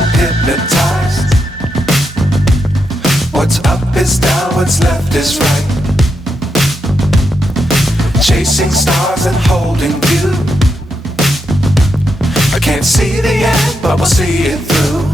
I'm hypnotized. What's up is down, what's left is right. Chasing stars and holding you. I can't see the end, but we'll see it through.